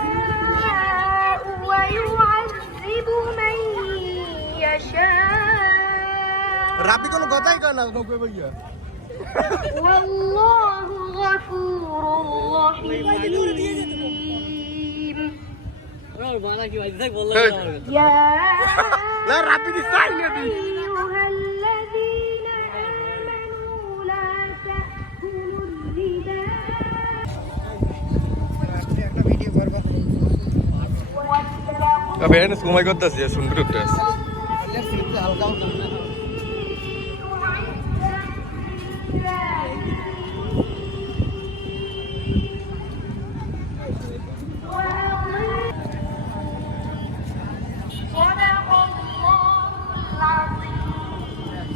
يشاء ويعذب من يشاء রাবি কোনো কথাই কয় না নৌকো ভাইয়া والله غفور رحيم يا না রাবি দি বেহেন সময় করতেছি সুন্দর একটা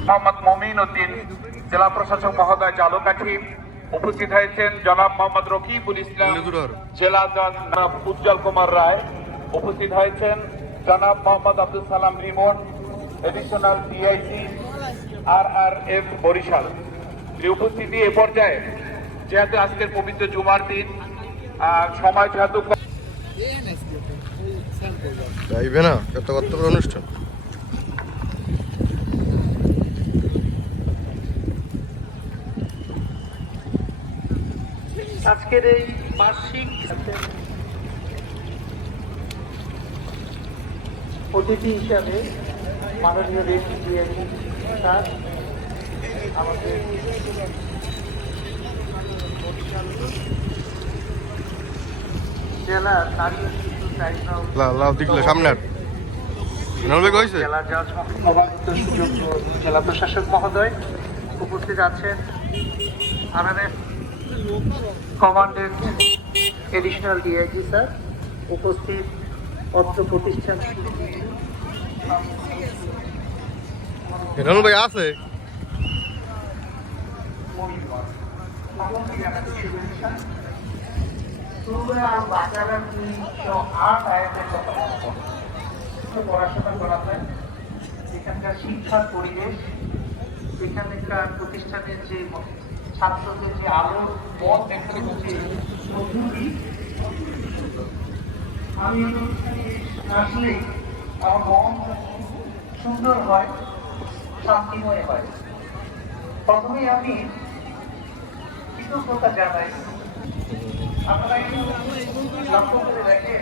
মোহাম্মদ মমিন উদ্দিন জেলা প্রশাসক মহোদয় জালুকাঠি উপস্থিত হয়েছেন জনাব মোহাম্মদ রকিবুল ইসলাম। জেলা জজ উজ্জ্বল কুমার রায় উপস্থিত হয়েছেন জনাব Mohammad Abdul Salam Rimon additional DIG R R F Barishal. এই উপস্থিতি এ পর্যায়ে যেহেতু আজকের পবিত্র জুমার দিন সময় যেহেতু যাইবে না কত কত অনুষ্ঠান। আজকের এই বার্ষিক অতিথি হিসাবে মাননীয় রেসিপি স্যার আমাদের জেলা নারী ও শিশু ট্রাইব্যুনাল লাভ লাভ দিকলে সামনে আর। নলবে কইছে? জেলা জজ নবাগত সুযোগ্য জেলা প্রশাসক মহোদয় উপস্থিত আছেন। কমান্ডেন্ট এডিশনাল ডিআইজি স্যার উপস্থিত অর্থ প্রতিষ্ঠান নল ভাই আছে? পড়াশোনা করা হয় এখানকার শিক্ষার পরিবেশ এখানকার প্রতিষ্ঠানের যে ছাত্রদের যে আলো দেখানোর যে পদ্ধতি আমি আসলে আমার মন সুন্দর হয় শান্তিময় হয় প্রথমে আমি কৃতজ্ঞতা জানাই আপনারা লক্ষ্য করে দেখেন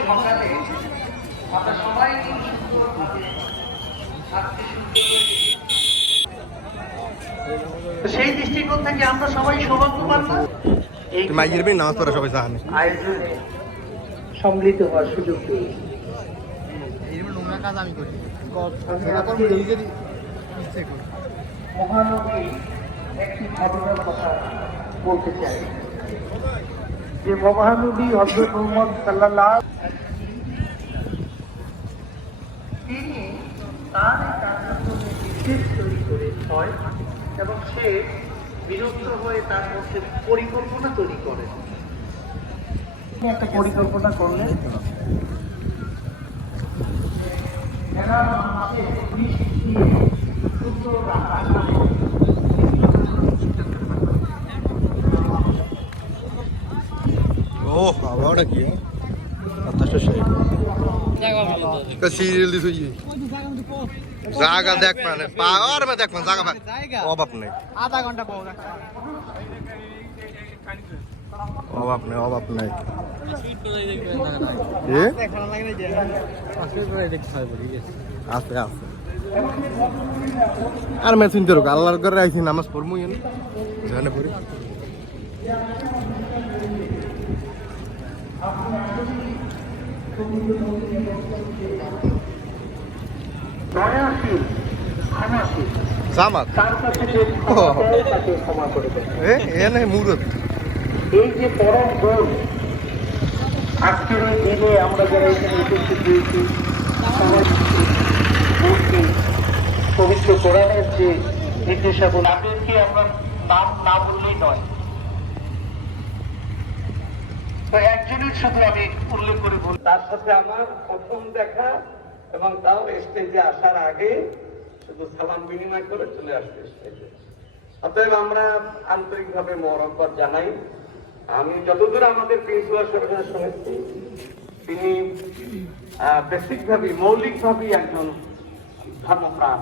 সকালে আমরা সবাই সুন্দরভাবে আজকে শুনতে পেরেছি। তো সেই দৃষ্টিকোণ থেকে আমরা সবাই সৌভাগ্যবান না? এই মাইয়ের নামাজ পড়া সবাই আয়োজনে সম্মিলিত হওয়ার সুযোগ পেয়েছি মহানবী একটি ঘটনার কথা বলতে চাই যে মহানবী হজরত মোহাম্মদ তিনি তার তৈরি করে হয় এবং সে বিরক্ত হয়ে তার মধ্যে পরিকল্পনা তৈরি করে একটা পরিকল্পনা করলেন এরা আমাকে বৃষ্টি দিয়ে সুন্দর আকাশে ও বাবাটা কি আত্মাশটা সেই সিরিয়াল দিছ ইয়ে জায়গা দেখ মানে পাওয়ার মে দেখ মানে জায়গা পায় অভাব নেই আধা ঘন্টা পাবো অভাব নেই অভাব নেই। আছে আছে। আর মেয়ে চিনতে রোগ আল্লাহর ঘরে আইছি, নামাজ পড়মু এন। পড়ি। জামাত? এ এনে মুরত। এই যে পরম গুণ, আজকের এই দিনে আমরা যারা এখানে উপস্থিত হয়েছি পবিত্র কোরআনের যে নির্দেশাবলী, তাদেরকে আমরা নাম না বললেই নয়। তো একজনের শুধু আমি উল্লেখ করে বলি, তার সাথে আমার প্রথম দেখা এবং তাও স্টেজে আসার আগে শুধু সালাম বিনিময় করে চলে আসবে স্টেজে। অতএব আমরা আন্তরিকভাবে মোরব্বত জানাই। আমি যতদূর আমাদের প্রিন্সিপাল সরকার শুনেছি তিনি বেসিকভাবে মৌলিকভাবেই একজন ধর্মপ্রাণ।